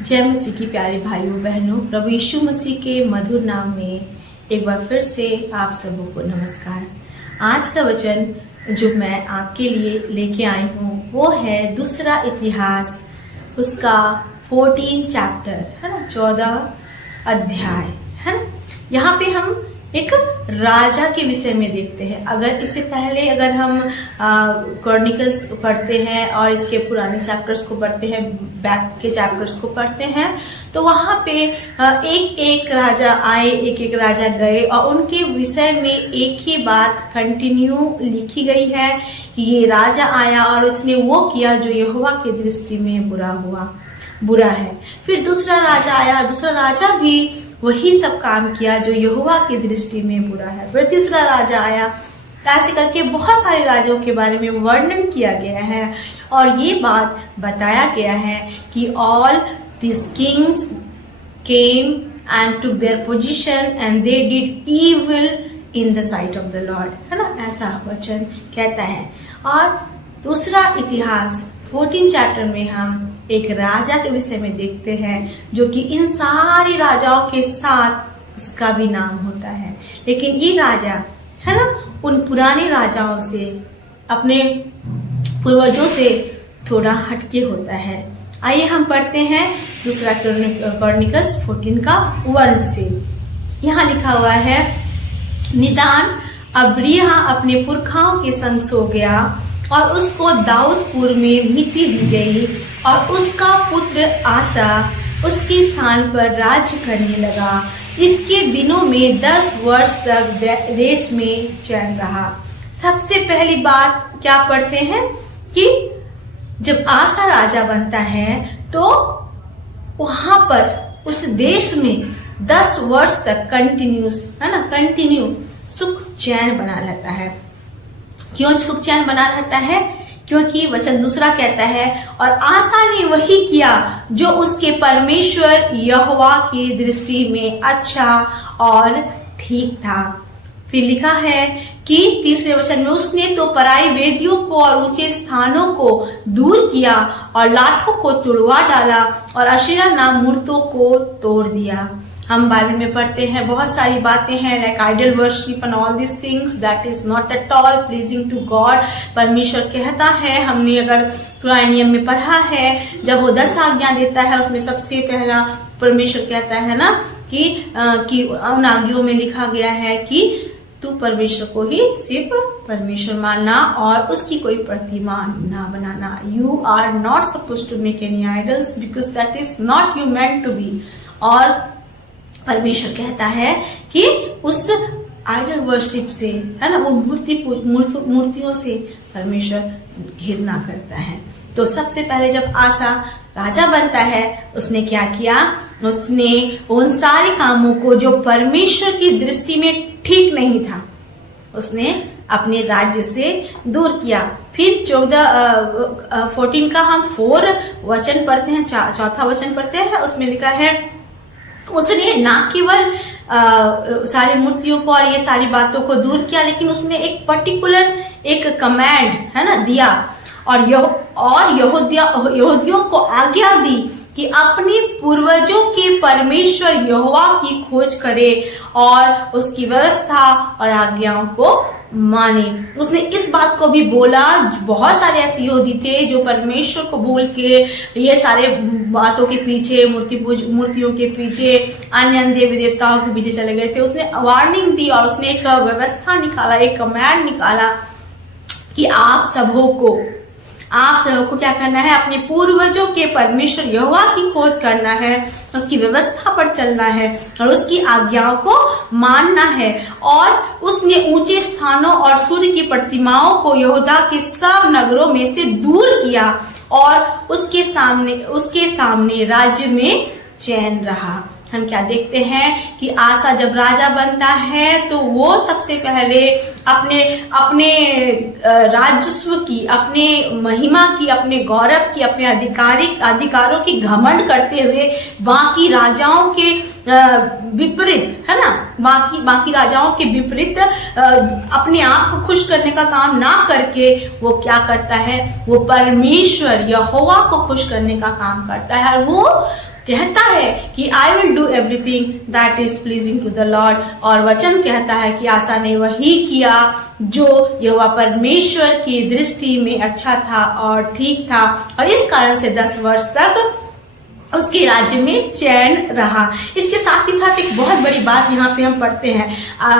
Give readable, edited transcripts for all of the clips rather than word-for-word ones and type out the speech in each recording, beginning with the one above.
जय मसीह की प्यारे भाइयों बहनों, प्रभु यीशु मसीह के मधुर नाम में एक बार फिर से आप सबों को नमस्कार। आज का वचन जो मैं आपके लिए लेके आई हूँ वो है दूसरा इतिहास, उसका 14 चैप्टर है ना, 14 अध्याय है ना। यहाँ पे हम एक राजा के विषय में देखते हैं। अगर इससे पहले अगर हम क्रॉनिकल्स पढ़ते हैं और इसके पुराने चैप्टर्स को पढ़ते हैं, बैक के चैप्टर्स को पढ़ते हैं, तो वहाँ पे एक एक राजा आए, एक एक राजा गए और उनके विषय में एक ही बात कंटिन्यू लिखी गई है कि ये राजा आया और उसने वो किया जो यहोवा की दृष्टि में बुरा है। फिर दूसरा राजा आया, दूसरा राजा भी वही सब काम किया जो यहोवा की दृष्टि में बुरा है। फिर तीसरा राजा आया। ऐसे करके बहुत सारे राजाओं के बारे में वर्णन किया गया है और ये बात बताया गया है कि all this Kings came and took their position and they did evil in the site of the Lord, है ना, ऐसा वचन कहता है। और दूसरा इतिहास 14 चैप्टर में हम एक राजा के विषय में देखते हैं जो कि इन सारे राजाओं के साथ उसका भी नाम होता है, लेकिन ये राजा है ना उन पुराने राजाओं से, अपने पूर्वजों से थोड़ा हटके होता है। आइए हम पढ़ते हैं दूसरा क्रॉनिकल्स 14 का 1 से। यहाँ लिखा हुआ है, निदान अब्रिया अपने पुरखाओं के संग सो गया और उसको दाऊदपुर में मिट्टी दी गई और उसका पुत्र आसा उसके स्थान पर राज्य करने लगा। इसके दिनों में 10 वर्ष तक देश में चैन रहा। सबसे पहली बात क्या पढ़ते हैं कि जब आसा राजा बनता है तो वहां पर उस देश में 10 वर्ष तक कंटिन्यू सुख चैन बना रहता है। क्यों सुख चैन बना रहता है? क्योंकि वचन दूसरा कहता है, और आसा ने वही किया जो उसके परमेश्वर यहोवा की दृष्टि में अच्छा और ठीक था। फिर लिखा है कि तीसरे वचन में, उसने तो पराई वेदियों को और ऊंचे स्थानों को दूर किया और लाठों को तुड़वा डाला और अशेरा नाम मूर्तों को तोड़ दिया। हम बाइबल में पढ़ते हैं बहुत सारी बातें हैं, like idol worship and all this things that is not at all pleasing to god. परमेश्वर कहता है, हमने अगर पुराने नियम में पढ़ा है, जब वो 10 आज्ञा देता है उसमें सबसे पहला परमेश्वर कहता है ना कि उन आज्ञाओं में लिखा गया है कि तू परमेश्वर को ही सिर्फ परमेश्वर मानना और उसकी कोई प्रतिमा ना बनाना। You are not suppose to make any idols because that is not you meant to be. और परमेश्वर कहता है कि उस आइडल वर्शिप से, है ना, वो मूर्तियों से परमेश्वर घृणा करता है। तो सबसे पहले जब आसा राजा बनता है उसने क्या किया? उसने उन सारे कामों को जो परमेश्वर की दृष्टि में ठीक नहीं था उसने अपने राज्य से दूर किया। फिर 14 का हम 4 वचन पढ़ते हैं, चौथा वचन पढ़ते हैं। उसमें लिखा है, उसने ना केवल सारी मूर्तियों को और ये सारी बातों को दूर किया, लेकिन उसने एक पर्टिकुलर एक कमांड, है ना, दिया और यहूदियों को आज्ञा दी कि अपने पूर्वजों के परमेश्वर यहोवा की खोज करे और उसकी व्यवस्था और आज्ञाओं को माने। उसने इस बात को भी बोला, बहुत सारे ऐसे यहूदी थे जो परमेश्वर को भूल के ये सारे बातों के पीछे, मूर्तियों के पीछे, अन्य देवी देवताओं के पीछे चले गए थे। उसने वार्निंग दी और उसने एक व्यवस्था निकाला, एक कमांड निकाला कि आप सबों को क्या करना है? अपने पूर्वजों के परमेश्वर यहोवा की खोज करना है, उसकी व्यवस्था पर चलना है और उसकी आज्ञाओं को मानना है। और उसने ऊंचे स्थानों और सूर्य की प्रतिमाओं को यहूदा के सब नगरों में से दूर किया और उसके सामने राज्य में चैन रहा। हम क्या देखते हैं कि आसा जब राजा बनता है तो वो सबसे पहले अपने राजस्व की, अपने महिमा की, अपने गौरव की, अपने अधिकारों की घमंड करते हुए बाकी राजाओं के विपरीत, है ना, बाकी राजाओं के विपरीत अपने आप को खुश करने का काम ना करके वो क्या करता है? वो परमेश्वर यहोवा को खुश करने का काम करता है। वो कहता है कि I will do everything that is pleasing to the lord, और वचन कहता है कि आसा ने वही किया जो यहोवा परमेश्वर की दृष्टि में अच्छा था और ठीक था, और इस कारण से 10 वर्ष तक उसके राज्य में चैन रहा। इसके साथ ही साथ एक बहुत बड़ी बात यहाँ पे हम पढ़ते हैं,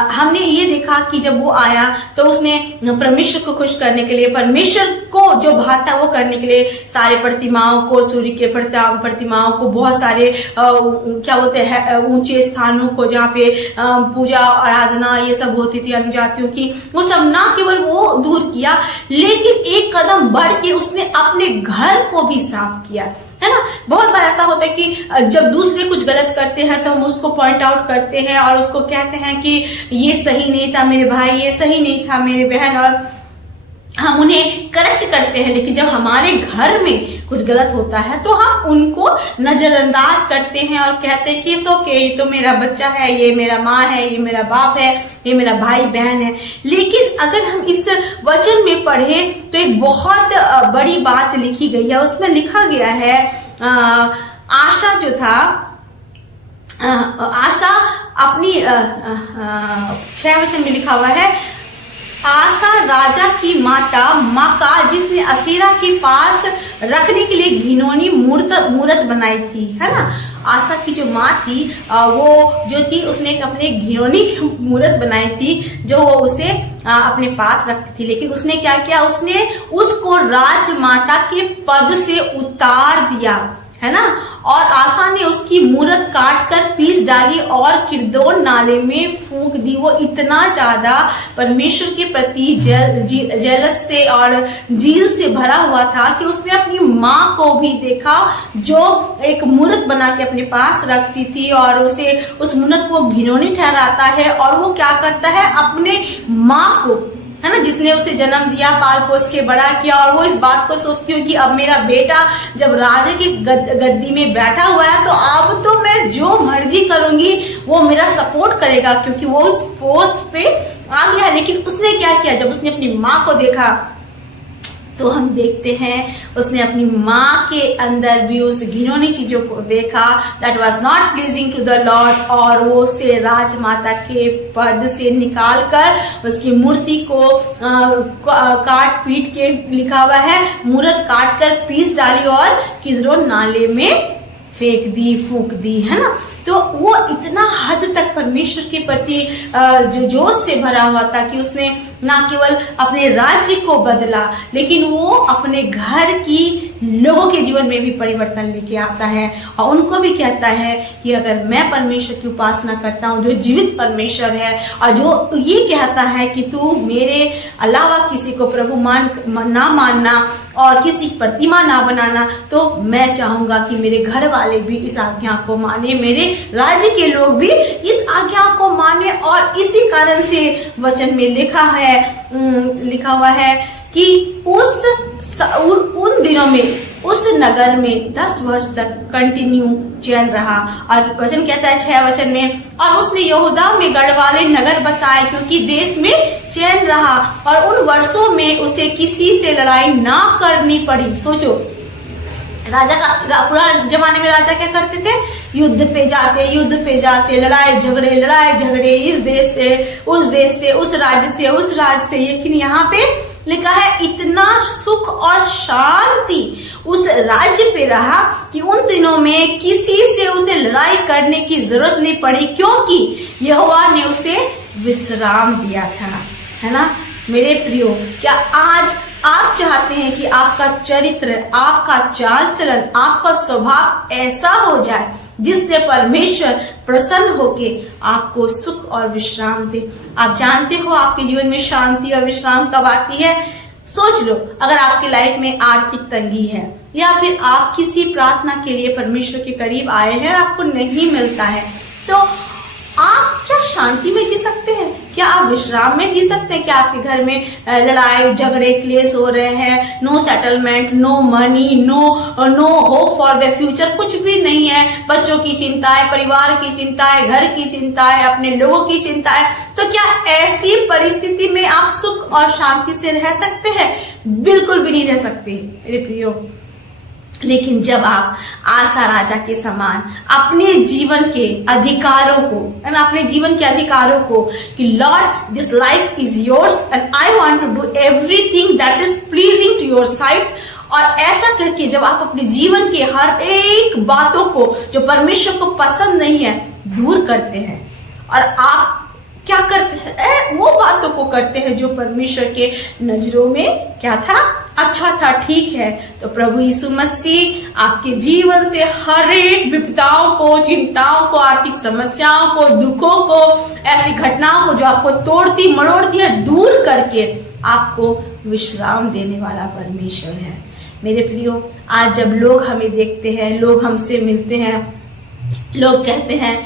हमने ये देखा कि जब वो आया तो उसने परमेश्वर को खुश करने के लिए, परमेश्वर को जो भाता वो करने के लिए सारे प्रतिमाओं को, सूर्य के प्रतिमाओं को, बहुत सारे क्या बोलते हैं ऊंचे स्थानों को जहाँ पे पूजा आराधना ये सब होती थी अन्य जातियों की, वो सब ना केवल वो दूर किया, लेकिन एक कदम बढ़ के उसने अपने घर को भी साफ किया, है ना। बहुत बार ऐसा होता है कि जब दूसरे कुछ गलत करते हैं तो हम उसको पॉइंट आउट करते हैं और उसको कहते हैं कि ये सही नहीं था मेरे भाई, ये सही नहीं था मेरे बहन, और हम उन्हें करेक्ट करते हैं। लेकिन जब हमारे घर में कुछ गलत होता है तो हम उनको नजरअंदाज करते हैं और कहते हैं कि ओके, ये तो मेरा बच्चा है, ये मेरा माँ है, ये मेरा बाप है, ये मेरा भाई बहन है। लेकिन अगर हम इस वचन में पढ़े तो एक बहुत बड़ी बात लिखी गई है। उसमें लिखा गया है आशा जो था, आशा अपनी 6 वचन में लिखा हुआ है, आशा राजा की माता माका, जिसने असीरा के पास रखने के लिए घिनौनी मूर्त बनाई थी, है ना। आशा की जो माँ थी वो जो थी उसने अपने घिनौनी मूर्त बनाई थी जो वो उसे अपने पास रखती थी। लेकिन उसने क्या किया, उसने उसको राजमाता के पद से उतार दिया, है ना। और आशा ने उसकी मूरत काट कर पीस डाली और किरदोन नाले में फूंक दी। वो इतना ज्यादा परमेश्वर के प्रति जेलस से और जील से भरा हुआ था कि उसने अपनी माँ को भी देखा जो एक मूरत बना के अपने पास रखती थी और उसे उस मूरत को घिनौनी ठहराता है, और वो क्या करता है अपने माँ को, है ना, जिसने उसे जन्म दिया, पाल पोस के बड़ा किया, और वो इस बात को सोचती हूँ कि अब मेरा बेटा जब राजा की गद्दी में बैठा हुआ है तो अब तो मैं जो मर्जी करूंगी वो मेरा सपोर्ट करेगा, क्योंकि वो उस पोस्ट पे आ गया है। लेकिन उसने क्या किया, जब उसने अपनी माँ को देखा तो हम देखते हैं उसने अपनी माँ के अंदर भी उस घिनौनी चीजों को देखा, that was not pleasing to the lord, और वो उसे राजमाता के पद से निकाल कर उसकी मूर्ति को काट पीट के, लिखा हुआ है, मूर्त काट कर पीस डाली और किद्रोन नाले में फेंक दी, फूंक दी, है ना। तो वो इतना हद तक परमेश्वर के प्रति जो जोश से भरा हुआ था कि उसने ना केवल अपने राज्य को बदला, लेकिन वो अपने घर की लोगों के जीवन में भी परिवर्तन लेके आता है, और उनको भी कहता है कि अगर मैं परमेश्वर की उपासना करता हूँ जो जीवित परमेश्वर है, और जो ये कहता है कि तू मेरे अलावा किसी को प्रभु ना मानना और किसी प्रतिमा ना बनाना, तो मैं चाहूंगा कि मेरे घर वाले भी इस आज्ञा को माने, मेरे राज्य के लोग भी इस आज्ञा को माने। और इसी कारण से वचन में लिखा हुआ है कि उन दिनों में उस नगर में 10 वर्ष तक कंटिन्यू चैन रहा। और वचन कहता है 6 वचन में, और उसने यहूदा में गढ़वाले नगर बसाए क्योंकि देश में चैन रहा, और उन वर्षों में उसे किसी से लड़ाई ना करनी पड़ी। सोचो, राजा का पुराने जमाने में राजा क्या करते थे, युद्ध पे जाते, लड़ाई झगड़े इस देश से, उस राज्य से। लेकिन यहाँ पे लिखा है इतना सुख और शांति उस राज्य पे रहा कि उन दिनों में किसी से उसे लड़ाई करने की जरूरत नहीं पड़ी, क्योंकि यहोवा ने उसे विश्राम दिया था, है ना। मेरे प्रियो, क्या आज आप चाहते हैं कि आपका चरित्र, आपका चाल चलन, आपका स्वभाव ऐसा हो जाए जिससे परमेश्वर प्रसन्न होके आपको सुख और विश्राम दे? आप जानते हो आपके जीवन में शांति और विश्राम कब आती है? सोच लो, अगर आपकी लाइफ में आर्थिक तंगी है, या फिर आप किसी प्रार्थना के लिए परमेश्वर के करीब आए हैं और आपको नहीं मिलता है, तो आप क्या शांति में जी सकते हैं? क्या आप विश्राम में जी सकते हैं? क्या आपके घर में लड़ाई झगड़े क्लेश हो रहे हैं, no settlement, no money, no hope for the future, कुछ भी नहीं है, बच्चों की चिंता है, परिवार की चिंता है, घर की चिंता है, अपने लोगों की चिंता है, तो क्या ऐसी परिस्थिति में आप सुख और शांति से रह सकते हैं? बिल्कुल भी नहीं रह सकते मेरे प्रियो। लेकिन जब आप आशा राजा के समान अपने जीवन के अधिकारों को, है ना, अपने जीवन के अधिकारों को कि lord this life is yours and I want to do everything that is pleasing to your sight, और ऐसा करके जब आप अपने जीवन के हर एक बातों को जो परमेश्वर को पसंद नहीं है दूर करते हैं और आप क्या करते हैं, वो बातों को करते हैं जो परमेश्वर के नजरों में क्या था, अच्छा था, ठीक है, तो प्रभु यीशु मसीह आपके जीवन से हर एक विपदाओं को, चिंताओं को, आर्थिक समस्याओं को, दुखों को, ऐसी घटनाओं को जो आपको तोड़ती मरोड़ती है, दूर करके आपको विश्राम देने वाला परमेश्वर है। मेरे प्रियो, आज जब लोग हमें देखते हैं, लोग हमसे मिलते हैं, लोग कहते हैं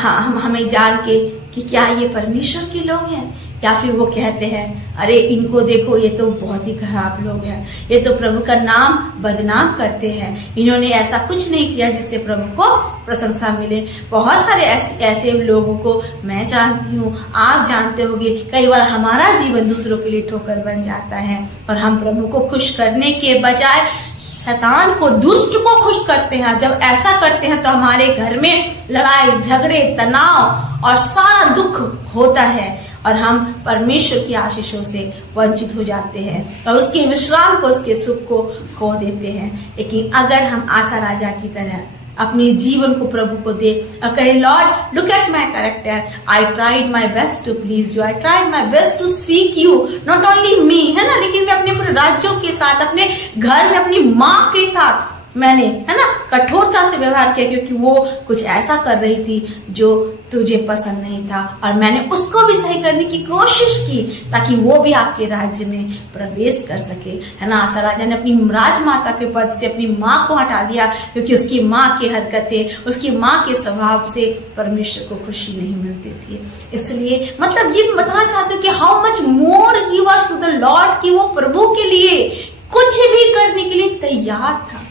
हम हमें जान के कि क्या ये परमेश्वर के लोग हैं, या फिर वो कहते हैं अरे इनको देखो, ये तो बहुत ही खराब लोग हैं, ये तो प्रभु का नाम बदनाम करते हैं, इन्होंने ऐसा कुछ नहीं किया जिससे प्रभु को प्रशंसा मिले। बहुत सारे ऐसे लोगों को मैं जानती हूँ, आप जानते होंगे। कई बार हमारा जीवन दूसरों के लिए ठोकर बन जाता है और हम प्रभु को खुश करने के बजाय शैतान को, दुष्ट को खुश करते हैं। जब ऐसा करते हैं तो हमारे घर में लड़ाई झगड़े, तनाव और सारा दुख होता है और हम परमेश्वर की आशीषों से वंचित हो जाते हैं और उसके विश्राम को, उसके सुख को खो देते हैं। लेकिन अगर हम आशा राजा की तरह अपने जीवन को प्रभु को दे और कहे lord look at my character, I tried my best to please you, I tried my best to seek you, not only me, है ना, लेकिन मैं अपने पूरे राज्यों के साथ, अपने घर में अपनी माँ के साथ मैंने, है ना, कठोरता से व्यवहार किया क्योंकि वो कुछ ऐसा कर रही थी जो तुझे पसंद नहीं था, और मैंने उसको भी सही करने की कोशिश की ताकि वो भी आपके राज्य में प्रवेश कर सके, है ना। आशा राजा ने अपनी राजमाता के पद से अपनी माँ को हटा दिया क्योंकि उसकी माँ की हरकतें, उसकी माँ के स्वभाव से परमेश्वर को खुशी नहीं मिलती थी। इसलिए मतलब ये बताना चाहती हूँ कि how much more he was to the lord, कि वो प्रभु के लिए कुछ भी करने के लिए तैयार था।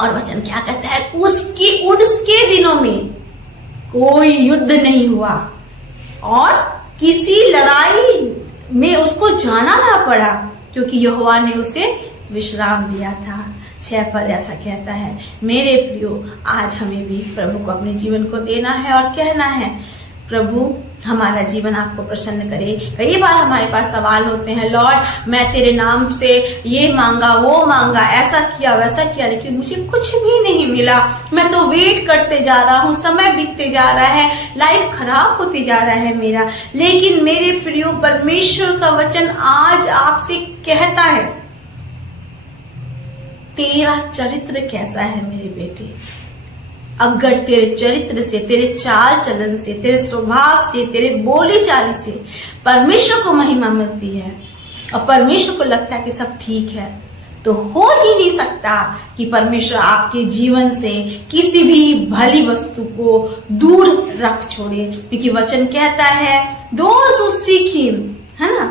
और वचन क्या कहता है, उसके दिनों में कोई युद्ध नहीं हुआ और किसी लड़ाई में उसको जाना ना पड़ा क्योंकि यहोवा ने उसे विश्राम दिया था। 6 पद ऐसा कहता है। मेरे प्रियो, आज हमें भी प्रभु को अपने जीवन को देना है और कहना है प्रभु हमारा जीवन आपको प्रसन्न करे। कई बार हमारे पास सवाल होते हैं, लॉर्ड मैं तेरे नाम से ये मांगा, वो मांगा, ऐसा किया, वैसा किया, लेकिन मुझे कुछ भी नहीं मिला। मैं तो वेट करते जा रहा हूँ, समय बीतते जा रहा है, लाइफ खराब होते जा रहा है मेरा। लेकिन मेरे प्रियो, परमेश्वर का वचन आज आपसे कहता है तेरा चरित्र कैसा है मेरे बेटे। अगर तेरे चरित्र से, तेरे चाल चलन से, तेरे स्वभाव से, तेरे बोली चाली से परमेश्वर को महिमा मिलती है और परमेश्वर को लगता है कि सब ठीक है, तो हो ही नहीं सकता कि परमेश्वर आपके जीवन से किसी भी भली वस्तु को दूर रख छोड़े। क्योंकि वचन कहता है those who seek him, है ना,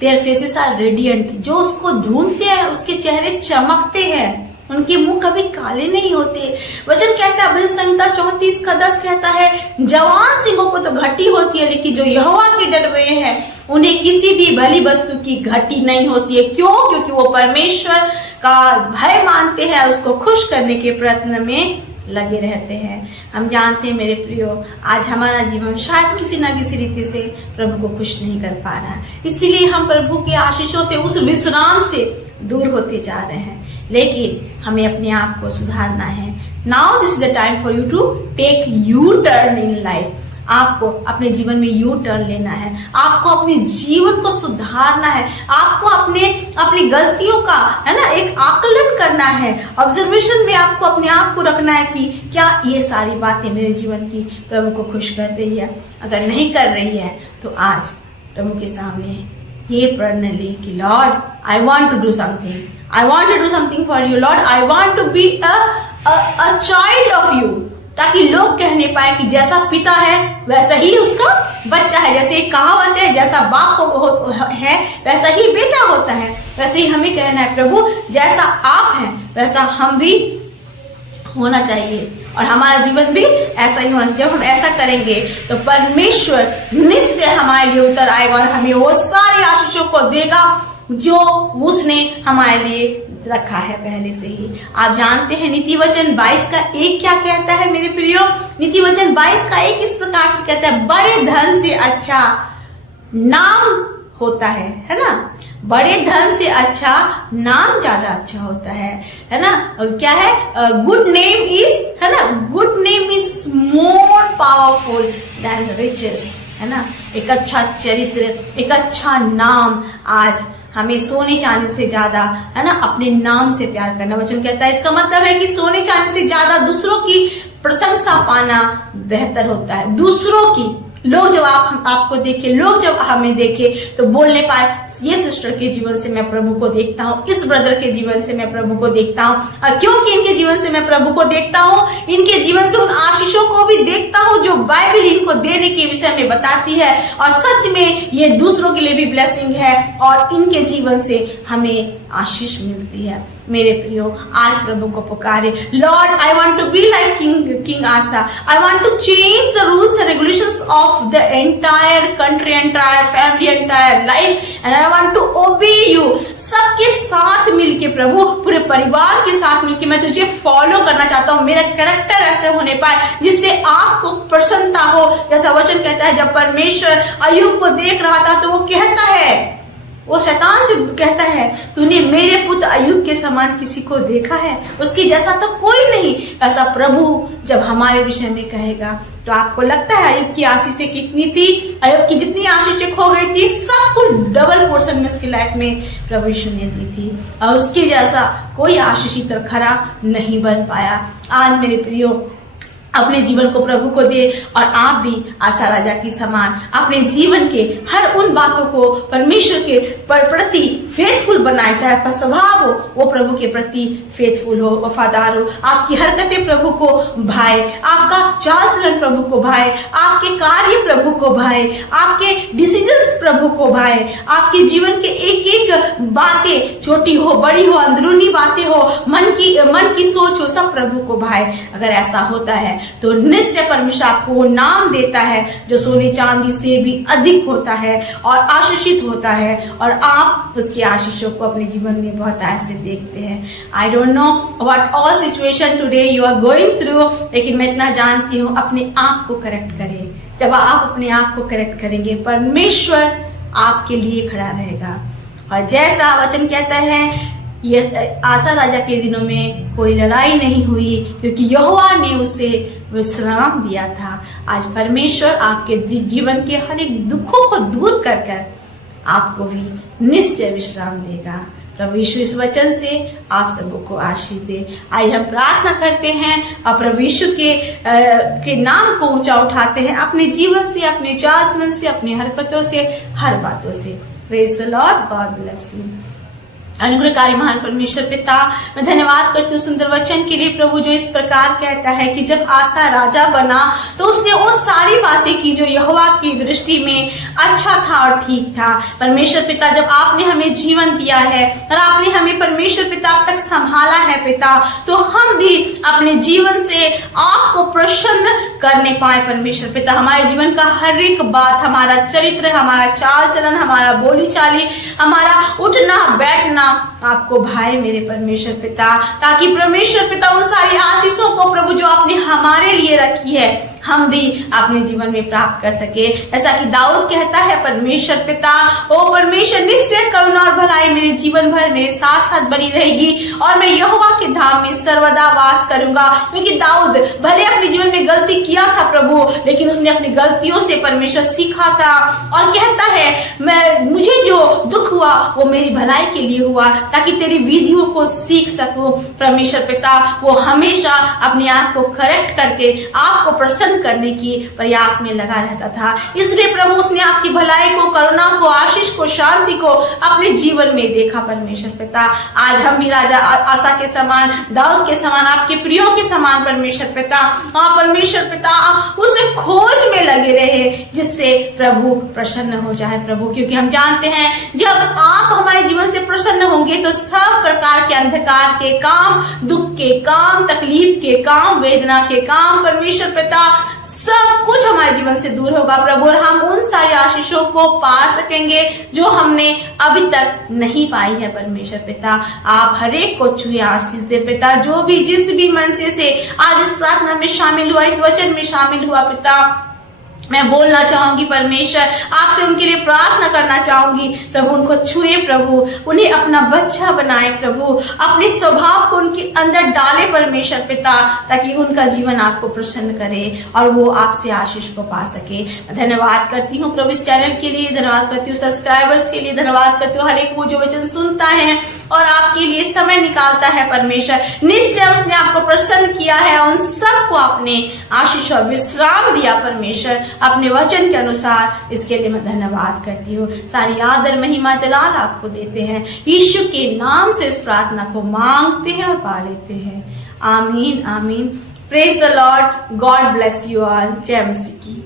their faces are radiant, जो उसको ढूंढते हैं उसके चेहरे चमकते हैं, उनके मुंह कभी काले नहीं होते। वचन कहता है अभ्यंग संहिता 34:10 कहता है जवान सिंहों को तो घटी होती है लेकिन जो यहोवा के डर हुए हैं उन्हें किसी भी भली वस्तु की घटी नहीं होती है। क्यों? क्योंकि वो परमेश्वर का भय मानते हैं, उसको खुश करने के प्रयत्न में लगे रहते हैं। हम जानते हैं मेरे प्रियो, आज हमारा जीवन शायद किसी न किसी रीति से प्रभु को खुश नहीं कर पा रहा है, इसीलिए हम प्रभु के आशीषों से, उस विश्राम से दूर होते जा रहे हैं। लेकिन हमें अपने आप को सुधारना है। Now this is the time for you to take you turn in life. आपको अपने जीवन में यू टर्न लेना है, आपको अपने जीवन को सुधारना है, आपको अपनी गलतियों का, है ना, एक आकलन करना है। ऑब्जर्वेशन में आपको अपने आप को रखना है कि क्या ये सारी बातें मेरे जीवन की प्रभु को खुश कर रही है। अगर नहीं कर रही है तो आज प्रभु के सामने ये प्रण ले कि lord I want to do something, I want to do something for you, Lord. I want to be a child of you, ताकि लोग कहने पाए कि जैसा पिता है वैसा ही उसका बच्चा है। जैसे एक कहावत है, जैसा बाप को है वैसा ही बेटा होता है, वैसे ही हमें कहना है प्रभु जैसा आप हैं वैसा हम भी होना चाहिए और हमारा जीवन भी ऐसा ही होना चाहिए। जब हम ऐसा करेंगे तो परमेश्वर निश्चय हमारे लिए उतर आएगा और हमें वो सारी आशीषों को देगा जो उसने हमारे लिए रखा है पहले से ही। आप जानते हैं नीति वचन 22 का 1 क्या कहता है मेरे प्रियो? नीति वचन 22 का 1 इस प्रकार से कहता है, बड़े धन से अच्छा नाम होता है ना? बड़े धन से अच्छा नाम ज्यादा अच्छा होता है ना? क्या है? गुड नेम इज, है ना, good name is more powerful than riches, है ना? एक अच्छा चरित्र, एक अच्छा नाम आज हमें सोने चांदी से ज्यादा, है ना, अपने नाम से प्यार करना वचन कहता है। इसका मतलब है कि सोने चांदी से ज्यादा दूसरों की प्रशंसा पाना बेहतर होता है। दूसरों की, लोग जब आपको देखे, लोग जब हमें देखे तो बोलने पाए, ये सिस्टर के जीवन से मैं प्रभु को देखता हूँ, इस ब्रदर के जीवन से मैं प्रभु को देखता हूँ। क्योंकि इनके जीवन से मैं प्रभु को देखता हूँ, इनके जीवन से उन आशीषों को भी देखता हूँ जो बाइबल इनको देने के विषय में बताती है। और सच में ये दूसरों के लिए भी ब्लेसिंग है और इनके जीवन से हमें आशीष मिलती है। मेरे प्रियो, आज प्रभु को पुकारे, Lord I want to be like king Asa, I want to change the rules and regulations of the entire country, entire family, entire life, and I want to obey you. सबके साथ मिलके प्रभु, पूरे परिवार के साथ मिलके मैं तुझे फॉलो करना चाहता हूँ। मेरा कैरेक्टर ऐसे होने पाए जिससे आपको प्रसन्नता हो। जैसा वचन कहता है, जब परमेश्वर अय्यूब को देख रहा था तो वो कहता है, वो शैतान से कहता है, तूने मेरे पुत्र अय्यूब के समान किसी को देखा है? उसकी जैसा तो कोई नहीं। ऐसा प्रभु जब हमारे विषय में कहेगा तो आपको लगता है अय्यूब की आशीषें कितनी थी? अय्यूब की जितनी आशीषें खो गई थी, सब कुछ डबल पोर्शन में उसकी लाइफ में प्रभु यीशु ने दी थी और उसके जैसा कोई आशीषित और खरा नहीं बन पाया। आज मेरे प्रियो, अपने जीवन को प्रभु को दे और आप भी आशा राजा की समान अपने जीवन के हर उन बातों को परमेश्वर के प्रति फेथफुल बनाए। चाहे आपका स्वभाव हो वो प्रभु के प्रति फेथफुल हो, वफादार हो, आपकी हरकतें प्रभु को भाए, आपका चाल चलन प्रभु को भाए, आपके कार्य प्रभु को भाए, आपके डिसीजंस प्रभु को भाए, आपके जीवन के एक एक बातें, छोटी हो बड़ी हो, अंदरूनी बातें हो, मन की सोच हो, सब प्रभु को भाए। अगर ऐसा होता है तो निश्चय परमेश्वर आपको वो नाम देता है जो सोने चांदी से भी अधिक होता है और आशीषित होता है, और आप उसकी आशीषों को अपने जीवन में बहुत ऐसे देखते हैं। I don't know what all situation today you are going through, लेकिन मैं इतना जानती हूँ, अपने आप को करेक्ट करें। जब आप अपने आप को करेक्ट करेंगे, परमेश्वर आपके लिए खड़ा रहेगा। और जैसा वचन कहता है, ये आसा राजा के दिनों में कोई लड़ाई नहीं हुई क्योंकि यहोवा ने उसे विश्राम दिया था। आज परमेश्वर आपके जीवन के हर एक दुखों को दूर कर कर आपको भी निश्चय विश्राम देगा। प्रभु यीशु इस वचन से आप सबको आशीष दे। आइए हम प्रार्थना करते हैं और प्रभु यीशु के नाम को ऊंचा उठाते हैं अपने जीवन से, अपने चाल चलन से, अपनी हरकतों से, हर बातों से। Praise the Lord, God bless you. अनुग्रहकारी महान परमेश्वर पिता, मैं धन्यवाद करती हूँ सुंदर वचन के लिए प्रभु, जो इस प्रकार कहता है कि जब आसा राजा बना तो उसने वो सारी बातें की जो यहोवा की दृष्टि में अच्छा था और ठीक था। परमेश्वर पिता, जब आपने हमें जीवन दिया है और आपने हमें परमेश्वर पिता अब तक संभाला है पिता, तो हम भी अपने जीवन से आपको प्रसन्न करने पाए। परमेश्वर पिता, हमारे जीवन का हर एक बात, हमारा चरित्र, हमारा चाल चलन, हमारा बोली चाली, हमारा उठना बैठना आपको भाई मेरे परमेश्वर पिता, ताकि परमेश्वर पिता उन सारी आशीषों को प्रभु जो आपने हमारे लिए रखी है हम भी अपने जीवन में प्राप्त कर सके। ऐसा कि दाऊद कहता है, परमेश्वर पिता, ओ परमेश्वर, निश्चय करुणा और भलाई मेरे जीवन भर मेरे साथ साथ बनी रहेगी और मैं यहोवा के धाम में सर्वदा वास करूंगा। क्योंकि दाऊद भले अपने जीवन में गलती किया था प्रभु, लेकिन उसने अपनी गलतियों से परमेश्वर सीखा था और कहता है, मुझे जो दुख हुआ वो मेरी भलाई के लिए हुआ, ताकि तेरी विधियों को सीख सकूं। परमेश्वर पिता, वो हमेशा अपने आप को करेक्ट करके आपको प्रसन्न करने की प्रयास में लगा रहता था। इसलिए प्रभु उसने आपकी भलाई को, करुणा को, आशीष को, शांति को अपने जीवन में देखा। परमेश्वर पिता, आज हम भी राजा आसा के समान, दाऊद के समान, आपके प्रियो के समान परमेश्वर पिता, परमेश्वर पिता, उसे खोज में लगे रहे जिससे प्रभु प्रसन्न हो जाए प्रभु। क्योंकि हम जानते हैं जब आप हमारे जीवन से प्रसन्न होंगे तो सब प्रकार के अंधकार के काम, दुख के काम, तकलीफ के काम, वेदना के काम, परमेश्वर पिता, सब कुछ हमारे जीवन से दूर होगा प्रभु, और हम उन सारी आशीषों को पा सकेंगे जो हमने अभी तक नहीं पाई है। परमेश्वर पिता, आप हर एक को छुए, आशीष दे पिता। जो भी जिस भी मन से आज इस प्रार्थना में शामिल हुआ, इस वचन में शामिल हुआ पिता, मैं बोलना चाहूंगी परमेश्वर, आपसे उनके लिए प्रार्थना करना चाहूंगी प्रभु। उनको छुए प्रभु, उन्हें अपना बच्चा बनाए प्रभु, अपने स्वभाव को उनके अंदर डाले परमेश्वर पिता, ताकि उनका जीवन आपको प्रसन्न करे और वो आपसे आशीष को पा सके। धन्यवाद करती हूँ प्रभु इस चैनल के लिए, धन्यवाद करती हूँ सब्सक्राइबर्स के लिए, धन्यवाद करती हूँ हर एक वो जो वचन सुनता है और आपके लिए समय निकालता है परमेश्वर। निश्चय उसने आपको प्रसन्न किया है, उन सबको आपने आशीष और विश्राम दिया परमेश्वर अपने वचन के अनुसार। इसके लिए मैं धन्यवाद करती हूँ। सारी आदर महिमा जलाल आपको देते हैं, यीशु के नाम से इस प्रार्थना को मांगते हैं और पा लेते हैं। आमीन आमीन। Praise the Lord. God bless you all. जय मसीह की।